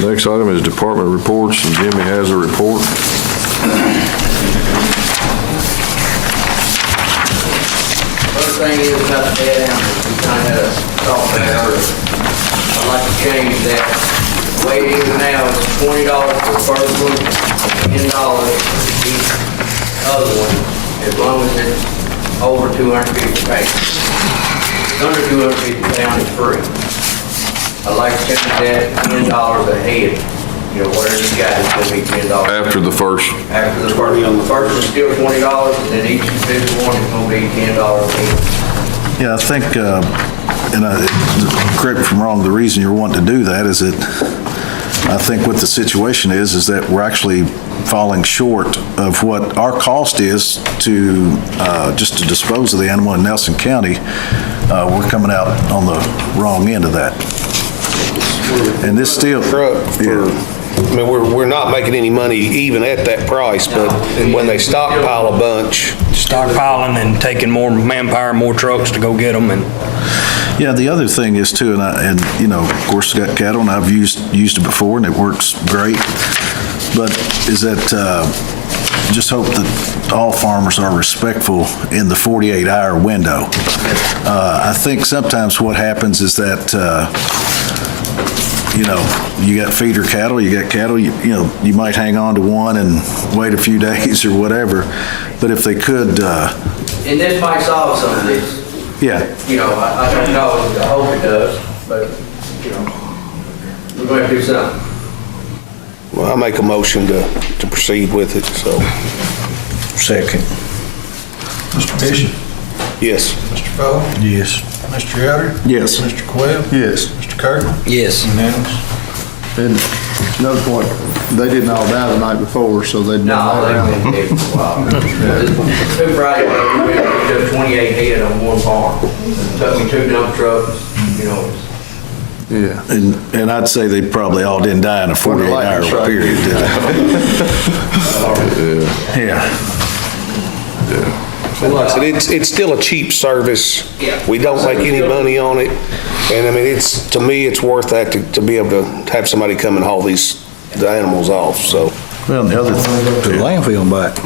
The next item is department reports, and Jimmy has a report. First thing is about the dead animals. We kind of had a talk about earlier. I'd like to change that. The way it is now is $20 for the first one, $10 for each other one, as long as it's over 250 pages. If it's under 250 pounds, it's free. I'd like to change that $10 a head. You know, whatever you got is going to be $10. After the first. After the first one. The first one's still $20, and then each individual one is going to be $10 a head. Yeah, I think, and correct me if I'm wrong, the reason you're wanting to do that is that I think what the situation is that we're actually falling short of what our cost is to just to dispose of the animal in Nelson County. We're coming out on the wrong end of that. And this still, I mean, we're not making any money even at that price, but when they stockpile a bunch. Stockpiling and taking more manpower, more trucks to go get them. And yeah, the other thing is too, and you know, of course, got cattle, and I've used it before, and it works great. But is that just hope that all farmers are respectful in the 48-hour window. I think sometimes what happens is that. You know, you got feeder cattle, you got cattle, you know, you might hang on to one and wait a few days or whatever, but if they could... and this might solve some of this. Yeah. You know, I don't know, I hope it does, but, you know, we're going to do something. Well, I make a motion to proceed with it, so. Second. Mr. Bishop? Yes. Mr. Fowler? Yes. Mr. Yoder? Yes. Mr. Quayle? Yes. Mr. Curtin? yes. Unanimous. And another point, they didn't all die the night before, so they'd been No, laid they've around. been dead for a while. Two Friday, we did 28 head on one farm. It took me 2 dump trucks, you know. Yeah. And I'd say they probably all didn't die in a 48-hour period, did they? Yeah. And like I said, it's still a cheap service. Yeah. We don't make any money on it. And I mean, to me, it's worth that to be able to have somebody come and haul the animals off, so. Well, and the other To the landfill and back.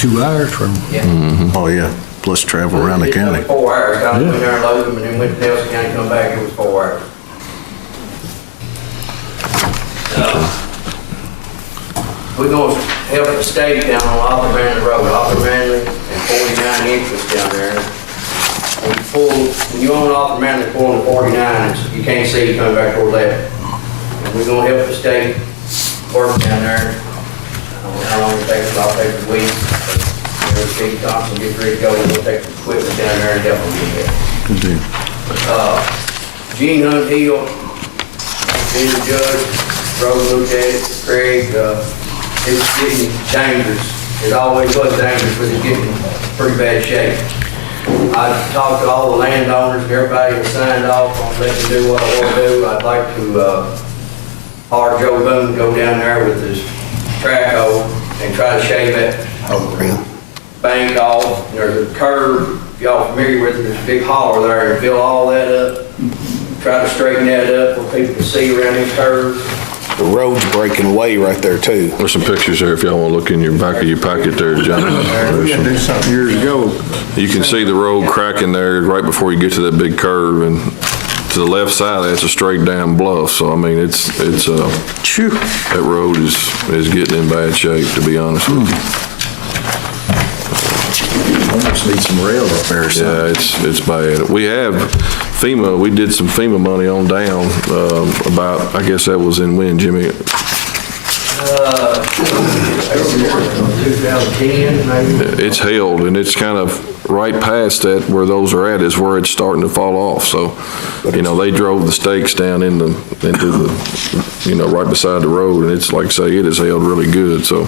2 hours from. oh yeah, plus travel around the It took county. 4 hours, got them in there and loaded them, and then went to Nelson County, come back, it was 4 hours. We're going to help the state down on Arthur Manley Road, Arthur Manley and 49 Interest down there. When you own Arthur Manley pulling the 49, you can't see you coming back toward that. And we're going to help the state work down there. I don't know how long it takes, I'll take a week. But Steve Thompson gets ready to go, we'll take the equipment down there and help them get that. Good deal. Gene Hunt Hill, being the judge, Rose looked at it, Craig, it's getting dangerous. It always was dangerous, but it's getting in pretty bad shape. I talked to all the landowners, and everybody has signed off on letting me do what I want to do. I'd like to hire Joe Boone to go down there with his track hoe and try to shave that bank off. There's a curve, if y'all familiar with it, there's a big holler there, and fill all that up. Try to straighten that up where people can see around these curves. The road's breaking away right there too. There's some pictures there if y'all want to look in your back of your packet there, John. We had to do something years ago. You can see the road cracking there right before you get to that big curve, and to the left side, that's a straight down bluff. So, I mean, that road is getting in bad shape, to be honest with you. Almost need some rail up there or something. Yeah, it's bad. We have FEMA, we did some FEMA money on down, about, I guess that was in when, Jimmy? 2010, maybe. It's held, and it's kind of right past that where those are at is where it's starting to fall off. So, you know, they drove the stakes down into the, you know, right beside the road, and it's like I say, it is held really good. So,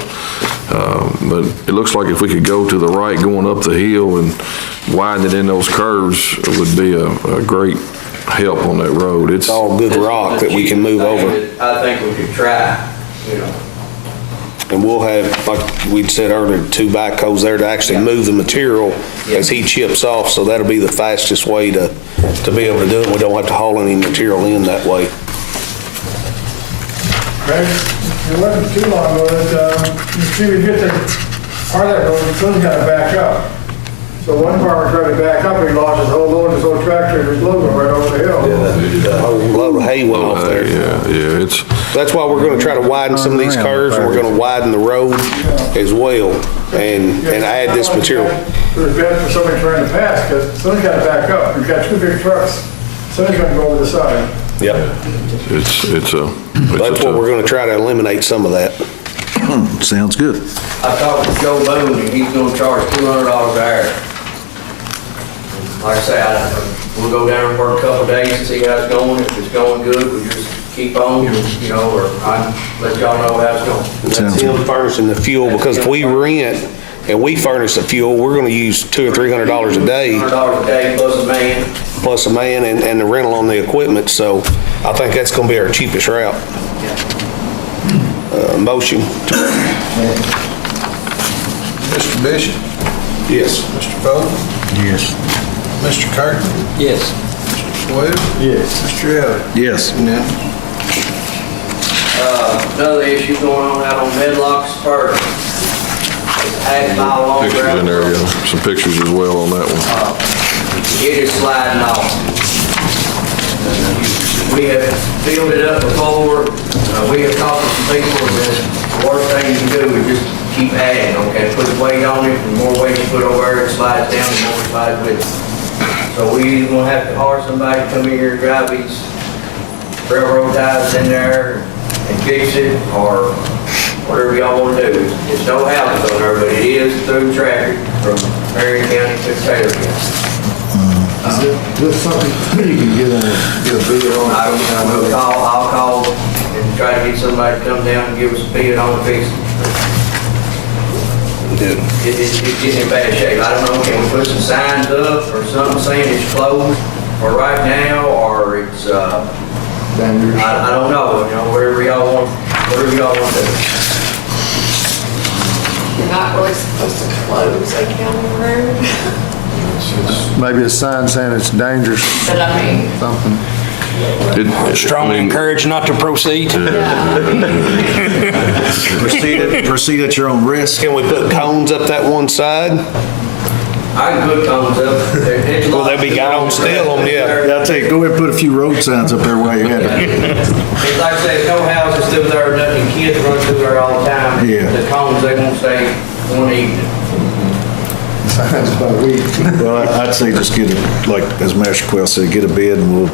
but it looks like if we could go to the right going up the hill and widen it in those curves, it would be a great help on that road. It's all good rock that we can move over. I think we could try, you know. And we'll have, like we'd said earlier, 2 backhoes there to actually move the material as he chips off, so that'll be the fastest way to be able to do it. We don't have to haul any material in that way. Craig, it wasn't too long ago that, you see, we get the part of that road, the sun's got to back up. So one farmer tried to back up, he lost his whole load, his whole tractor, and his load went right over the hill. A whole load of hay went off there. Yeah, it's, That's why we're gonna try to widen some of these curves, and we're gonna widen the road as well, and add this material. It was bad for somebody trying to pass, because the sun's got to back up. You've got two big trucks, sun's going to go over the side. Yep. it's a. That's what we're gonna try to eliminate some of that. Sounds good. I talked to Joe Boone, and he's gonna charge $200 an hour. Like I say, we'll go down and work a couple days and see how it's going. If it's going good, we just keep on, or I let y'all know how it's going. That's him furnishing the fuel, because if we rent and we furnish the fuel, we're gonna use $200 or $300 a day, $100 a day plus a man. and the rental on the equipment, so I think that's gonna be our cheapest route. Motion. Mr. Bishop, Yes. Mr. Vogel, Yes. Mr. Kirk, Yes. Mr. Webb. Yes. Mr. Elder. Yes. Unanimous. Another issue going on out on Medlock Spur. It's half mile long Pictures in there, gravel. yeah, some pictures as well on that one. It is sliding off. We have filled it up before. We have talked to some people that the worst thing you can do is just keep adding, okay? Put weight on it, the more weight you put over there, it slides down, the more it slides with it. So we either gonna have to hire somebody to come in here and drive these railroad ties in there and fix it, or whatever y'all wanna do. It's no houses on there, but it is through traffic from Marion County to Taylor County. Is this something you can get a bid on? I'll call and try to get somebody to come down and give us a bid on the fix. It's getting in bad shape. I don't know, can we put some signs up or something saying it's closed for right now, or it's, Dangerous. I don't know, whatever y'all want to do. You're not really supposed to close a county road, Maybe a sign saying it's dangerous, but I mean, something. Strongly encouraged not to proceed. Proceed at your own risk. Can we put cones up that one side? I can put cones up. Well, they'll be gone still on, yeah. Yeah, I'll tell you, go ahead and put a few road signs up there while you're at it. It's like I say, no houses still there, nothing, kids run through there all the time. Yeah. The cones, they won't stay one evening. Signs by week. Well, I'd say just get it, like, as Master Quell said, get a bid and we'll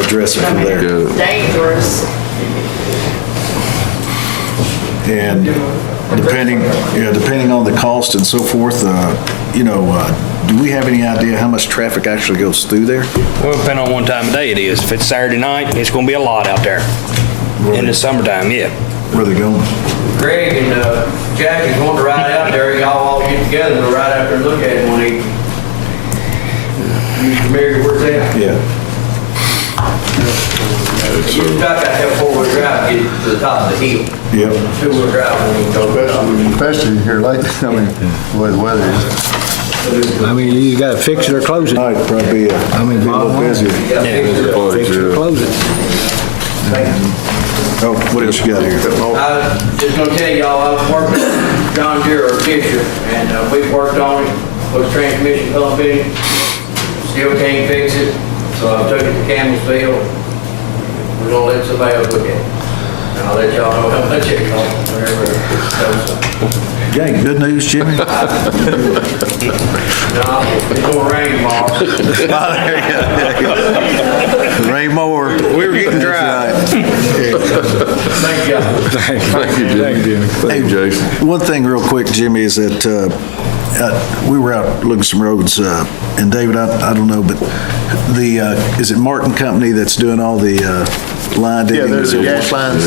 address it I from mean, there. it's dangerous. And depending on the cost and so forth, do we have any idea how much traffic actually goes through there? Well, depending on what time of day it is. If it's Saturday night, it's gonna be a lot out there. In the summertime, yeah. Where they going? Greg and Jack is going to ride out there, y'all all get together and ride out there and look at it one evening. You familiar where's that? Yeah. You've got to have four-wheel drive to get to the top of the hill. Yep. Two-wheel drive when you go to the top. Especially here lately, the way the weather is. I mean, you gotta fix it or close it. Tonight, probably be a little busier. Fix it or close it. Oh, what else you got here? I was just gonna tell y'all, I was working with John Deere, our pitcher, and we've worked on it, put a transmission pump in it, still can't fix it, so I took it to Campbellsville. We're gonna let somebody else look at it. And I'll let y'all know how much it costs, wherever it goes. Gang, good news, Jimmy? No, it's gonna rain tomorrow. Rain more. We were getting dry. Thank y'all. Thank you, Jimmy. Thank you, Jason. One thing real quick, Jimmy, is that we were out looking some roads, and David, I don't know, but is it Martin Company that's doing all the line digging? Yeah, there's the gas lines.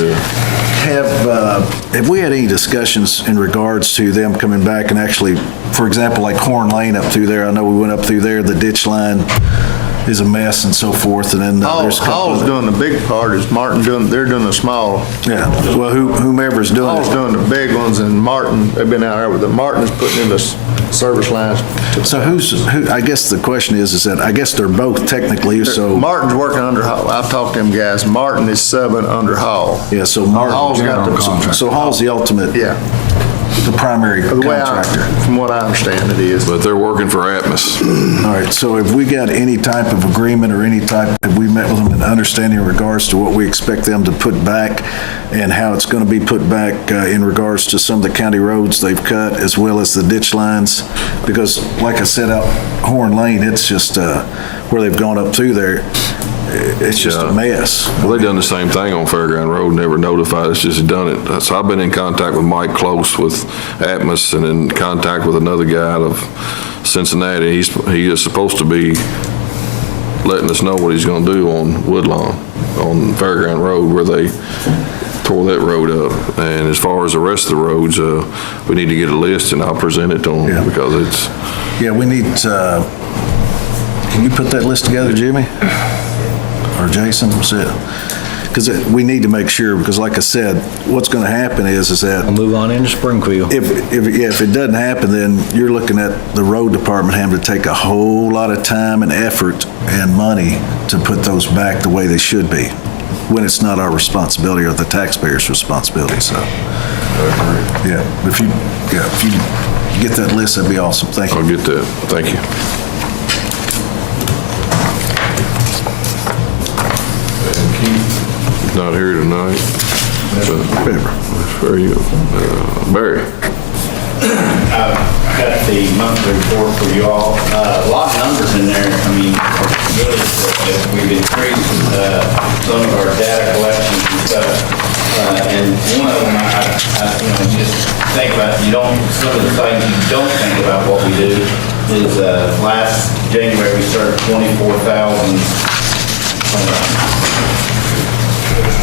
Have we had any discussions in regards to them coming back and actually, for example, like Horn Lane up through there? I know we went up through there, the ditch line is a mess and so forth, and then there's a couple Hall's of... doing the big part, is Martin they're doing the small. Yeah, well, whomever's doing Hall's it. doing the big ones, and Martin, they've been out there with it. Martin is putting in the service lines. So who, I guess the question is that, I guess they're both technically, so, Martin's working under Hall. I've talked to them guys. Martin is subbing under Hall. yeah, so Martin. Hall's got the, So Hall's the ultimate, yeah, the primary the way contractor. from what I understand it is. But they're working for Atmos. All right, so have we got any type of agreement or any type, have we met with them in understanding in regards to what we expect them to put back and how it's going to be put back in regards to some of the county roads they've cut as well as the ditch lines? Because like I said, out Horn Lane, it's just where they've gone up through there, it's just a mess. Well, they done the same thing on Fairground Road, never notified us, just done it. So I've been in contact with Mike Close with Atmos and in contact with another guy out of Cincinnati. He is supposed to be letting us know what he's gonna do on Woodlawn, on Fairground Road where they tore that road up. And as far as the rest of the roads, we need to get a list and I'll present it to them Yeah. because it's, Yeah, we need, can you put that list together, Jimmy? Or Jason, because we need to make sure, because like I said, what's going to happen is that I'll move on into Springfield. if it doesn't happen, then you're looking at the road department having to take a whole lot of time and effort and money to put those back the way they should be, when it's not our responsibility or the taxpayers' responsibility, so. Yeah, if you get that list, that'd be awesome, thank you. I'll get that. Thank you. Keith not here tonight. Where are you? Barry. I've got the monthly report for you all. A lot of numbers in there. I mean, really, we've increased some of our data collections and stuff. And one of them, you just think about, some of the things you don't think about what we do is last January we served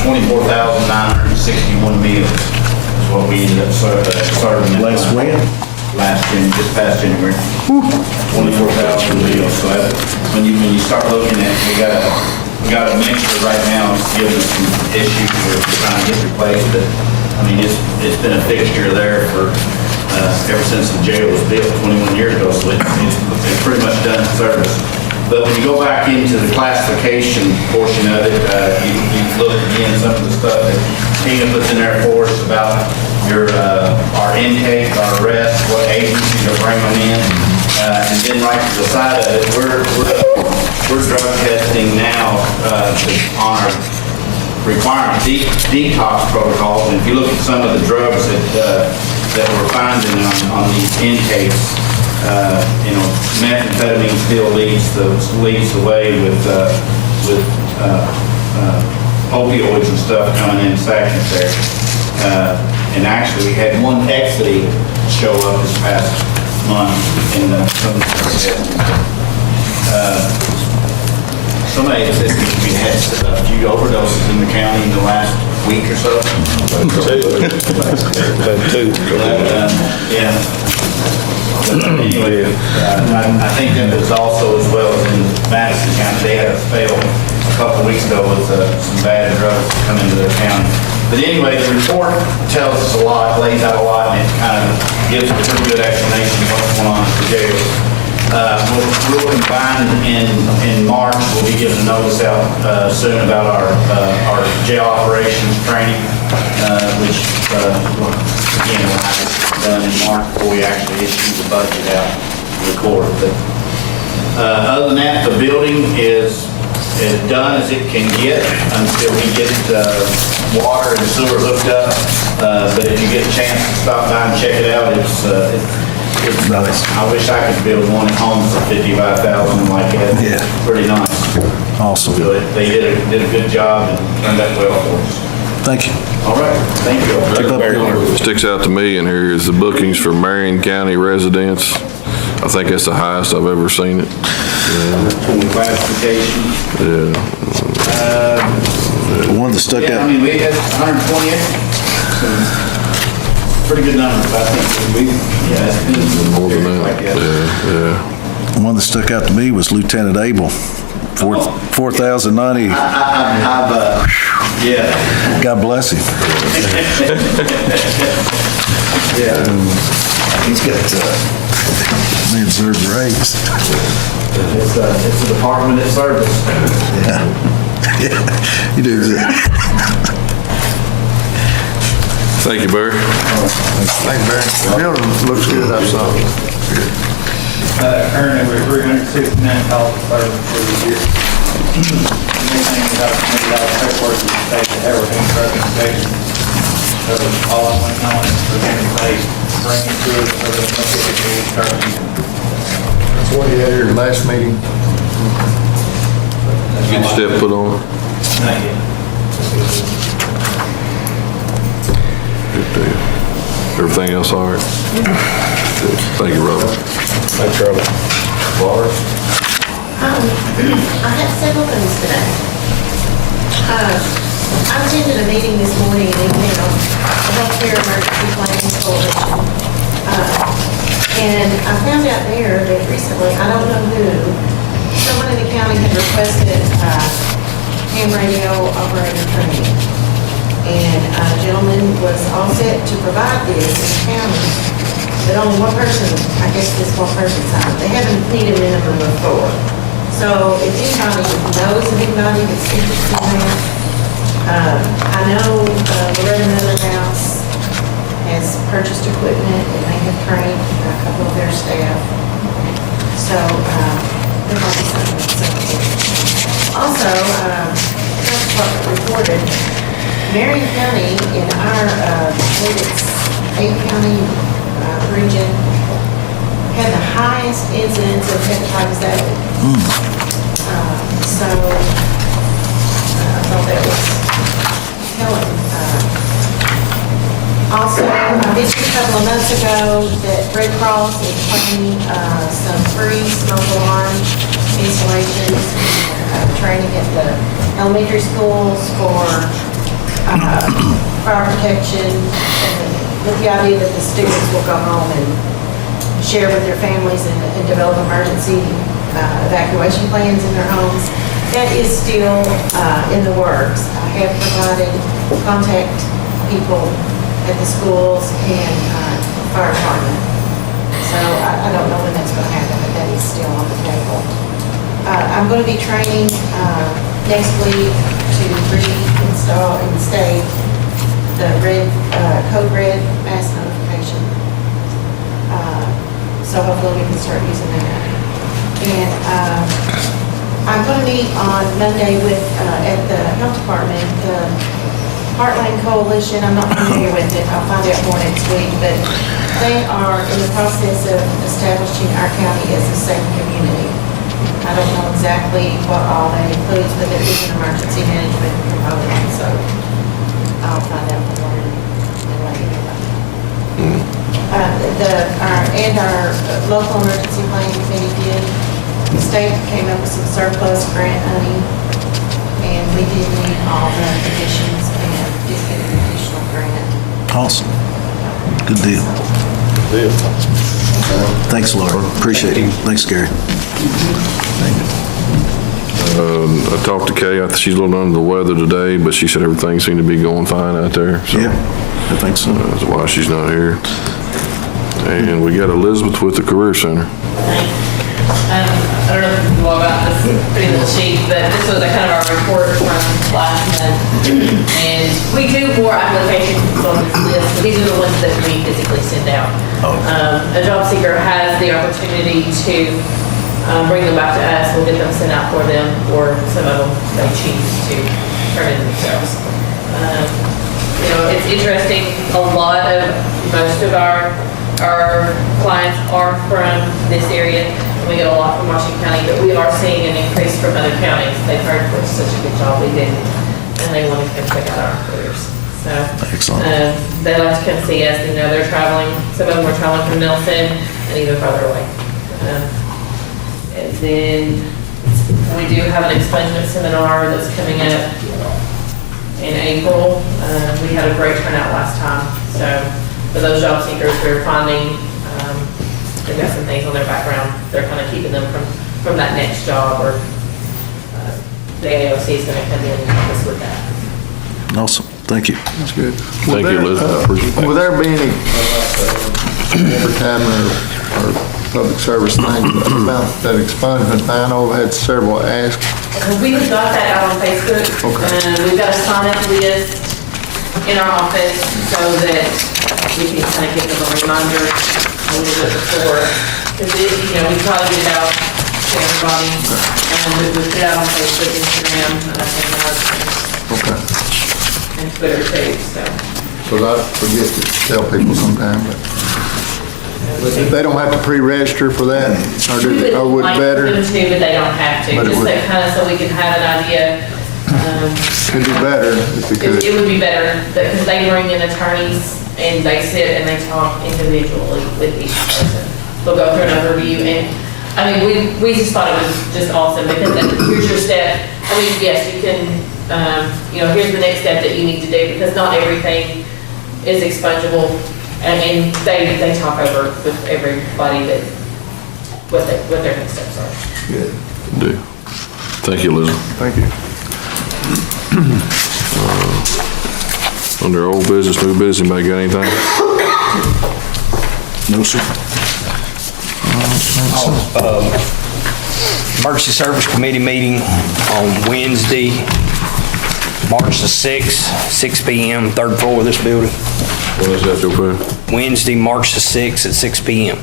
24,961 meals is what we ended up serving. Last when? Just past January. 24,000 meals. So when you start looking at, we got a mixture right now that's giving us some issues we're trying to get replaced. But I mean, it's been a fixture there for ever since the jail was built 21 years ago. So it's pretty much done its service. But when you go back into the classification portion of it, you look again some of the stuff that Tina puts in there for us about our intake, our arrests, what agencies are bringing them in, and then right to the side of it, we're drug testing now on our requirement detox protocols. And if you look at some of the drugs that we're finding on these intakes. Methamphetamine still leads the way with opioids and stuff coming in second there. And actually, we had one exiting show up this past month in some of the somebody said we had a few overdoses in the county in the last week or so. Yeah. Anyway, I think that was also as well as in Madison County, they had a fail a couple of weeks ago with some bad drugs coming into their county. But anyway, the report tells us a lot, lays out a lot, and it kind of gives a pretty good explanation of what's going on at the jails. We'll combine in March. We'll be giving a notice out soon about our jail operations training, which again will have it done in March before we actually issue the budget out to the court. But other than that, the building is as done as it can get until we get water and sewer hooked up. But if you get a chance to stop by and check it out, it's nice. I wish I could build one at home for $55,000 like that. Yeah. It's pretty nice. Awesome. So they did a good job and turned out well for us. Thank you. All right. Thank you. Keep up the honor. What sticks out to me in here is the bookings for Marion County residents. I think that's the highest I've ever seen it. Classification. Yeah. The one that stuck Yeah, I out, mean, we had 128. So, pretty good numbers. I think it's been More than like that. Yeah. the one that stuck out to me was Lieutenant Abel, 4,090. Yeah. God bless him. Yeah. He's got, They deserve a raise. It's a department at service. Yeah, you do that. Thank you, Barry. Thanks, Barry. The building looks good, I saw. Currently, we're 369 calls for service for the year. Anything without paperwork, we take the everything trucking station. So all I want to know is for them to say, bring it to us so that we can start using it. That's what you had here last meeting. Get your step put on. Not yet. Good deal. Everything else all right? Good. Thank you, Robert. Thanks, Robert. Laura? I had several things today. I attended a meeting this morning in email, a healthcare emergency planning coalition. And I found out there that recently, I don't know who, someone in the county had requested ham radio operator training. And a gentleman was all set to provide this in the county, but only one person, I guess this one person signed. They haven't needed a minimum of 4. So if anybody knows of anybody that's interested in that, I know Loretta Miller House has purchased equipment and they have trained a couple of their staff. So there might be something that's up there. Also, the health department reported Marion County in our, I believe it's 8-county region, had the highest incidence of hepatitis A. So I thought that was telling. Also, I mentioned a couple of months ago that Red Cross is planning some free smoke alarm installations, training at the elementary schools for fire protection, with the idea that the students will go home and share with their families and develop emergency evacuation plans in their homes. That is still in the works. I have provided contact people at the schools and fire department. So I don't know when that's going to happen, but that is still on the table. I'm going to be training next week to reinstall and state the code red mass notification. So hopefully we can start using that. And I'm going to meet on Monday with, at the health department, the Heartland Coalition. I'm not familiar with it. I'll find out more next week, but they are in the process of establishing our county as a safe community. I don't know exactly what all that includes, but there is an emergency management component, so I'll find out more and let you know about that. Our local emergency planning committee did, the state came up with some surplus grant money, and we did meet all the conditions and did get an additional grant. Awesome. Good deal. Thanks, Laura. Appreciate it. Thanks, Gary. I talked to Kay. She's a little under the weather today, but she said everything seemed to be going fine out there. So Yeah, I think so. that's why she's not here. And we got Elizabeth with the Career Center. I don't know if you all got this pretty little sheet, but this was a kind of our report from last month. And we do more applications on this list, but these are the ones that we physically send out. A job seeker has the opportunity to bring them back to us. We'll get them sent out for them, or some of them they choose to turn in themselves. You know, it's interesting. Most of our clients are from this area. We get a lot from Washington County, but we are seeing an increase from other counties. They've heard we're such a good job we did, and they want to come check out our careers. So Excellent. They like to come see us. You know, they're traveling. Some of them are traveling from Nelson and even farther away. And then we do have an expungement seminar that's coming up in April. We had a great turnout last time. So for those job seekers, we're finding they've got some things on their background. They're kind of keeping them from that next job, or the AOC is going to come in and help us with that. Awesome. Thank you. That's good. Thank you, Elizabeth. Appreciate that. Will there be any advertisement or public service thing about that expungement thing? I know I've had several ask. We have got that out on Facebook. Okay. We've got a sign-up list in our office so that we can kind of give them a reminder a little bit before. Because we try to get it out to everybody. And we put it out on Facebook, Instagram, and I think Okay. and Twitter too, so. Because I forget to tell people sometimes, but they don't have to pre-register for that, or would it better? Them to, but they don't have to, But it just would- so kind of so we can have an idea. It'd be better if it could. It would be better, because they bring in attorneys and they sit and they talk individually with each person. They'll go through an overview, and, I mean, we just thought it was just awesome, because then here's your step. I mean, yes, you can, here's the next step that you need to do, because not everything is expungible, and they talk over with everybody that, what their next steps are. Good. Do. Thank you, Elizabeth. Thank you. Under old business, new business, anybody got anything? No, sir. Emergency Service Committee meeting on Wednesday, March the 6th, 6 p.m., third floor of this building. What is that, Joe Perry? Wednesday, March the 6th at 6 p.m.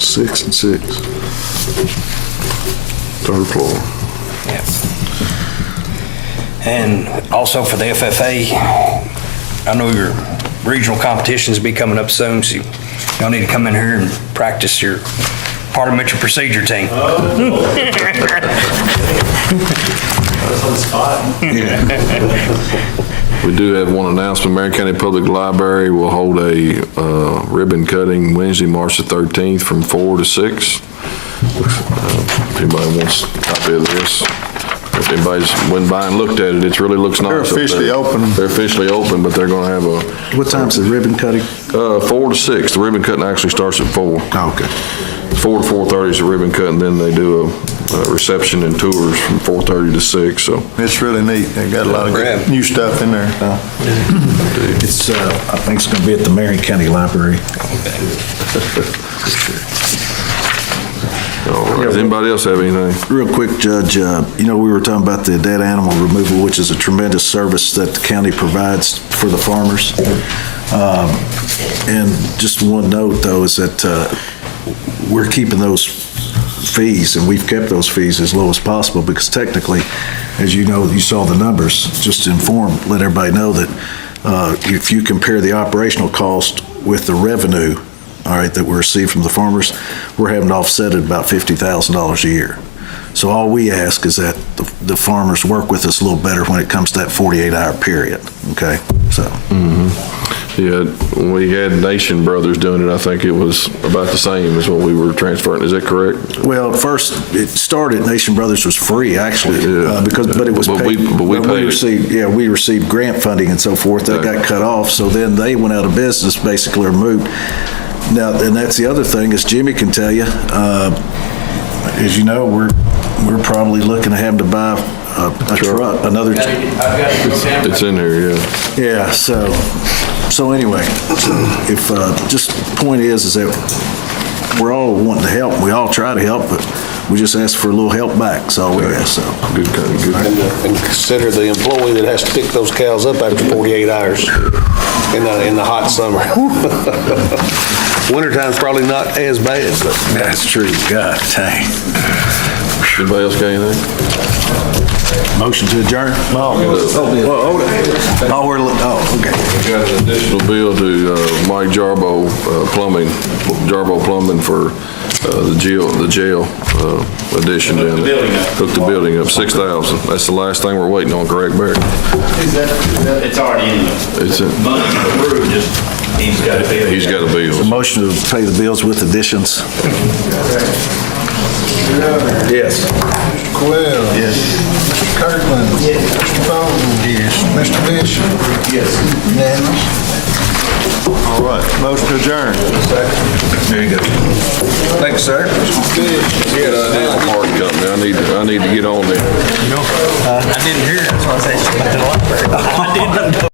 6 and 6. Third floor. Yeah. And also for the FFA, I know your regional competitions will be coming up soon, so y'all need to come in here and practice your parliamentary procedure team. We do have one announcement. Marion County Public Library will hold a ribbon cutting Wednesday, March the 13th from 4 to 6. If anybody wants a copy of this, if anybody's went by and looked at it, it really looks nice. They're up officially there. open. They're officially open, but they're going to have a... What time's the ribbon cutting? 4 to 6. The ribbon cutting actually starts at 4. Oh, okay. 4 to 4:30 is the ribbon cut, and then they do a reception and tours from 4:30 to 6, so. It's really neat. They got a lot of good new stuff in there. It's, I think it's going to be at the Marion County Library. All right. Does anybody else have anything? Real quick, Judge, we were talking about the dead animal removal, which is a tremendous service that the county provides for the farmers. And just one note, though, is that we're keeping those fees, and we've kept those fees as low as possible, because technically, as you know, you saw the numbers, just to let everybody know that if you compare the operational cost with the revenue, all right, that we receive from the farmers, we're having to offset it about $50,000 a year. So all we ask is that the farmers work with us a little better when it comes to that 48-hour period, okay? So. Yeah, when we had Nation Brothers doing it, I think it was about the same as what we were transferring. Is that correct? Well, first, it started, Nation Brothers was free, actually, Yeah. but it was But paid. we paid it. received, yeah, we received grant funding and so forth. That got cut off, so then they went out of business, basically, or moved. Now, and that's the other thing, as Jimmy can tell you, as you know, we're probably looking at having to buy a truck, another. It's in here, yeah. Yeah, so anyway, if, just the point is that we're all wanting to help, we all try to help, but we just ask for a little help back, that's all we ask, so. Good. And consider the employee that has to pick those cows up after 48 hours in the hot summer. Wintertime's probably not as bad, but. That's true, God dang. Anybody else got anything? Motion to adjourn? Okay. We got an additional bill to Mike Jarbo Plumbing for the jail addition down there. Hook the building up, $6,000. That's the last thing we're waiting on, correct, Barry? It's already in It's in. the money approved, just he's got to pay. He's got a bill. The motion to pay the bills with additions? Yes. Mr. Coyle. Yes. Mr. Kirkland. Yes. Mr. Bowden. Yes. Mr. Bishop. Yes. Unanimous. All right, motion to adjourn. There you go. Thanks, sir. Yeah, that is a hard company. I need to get on there. I didn't hear it, that's why I said she went to the library. I didn't know.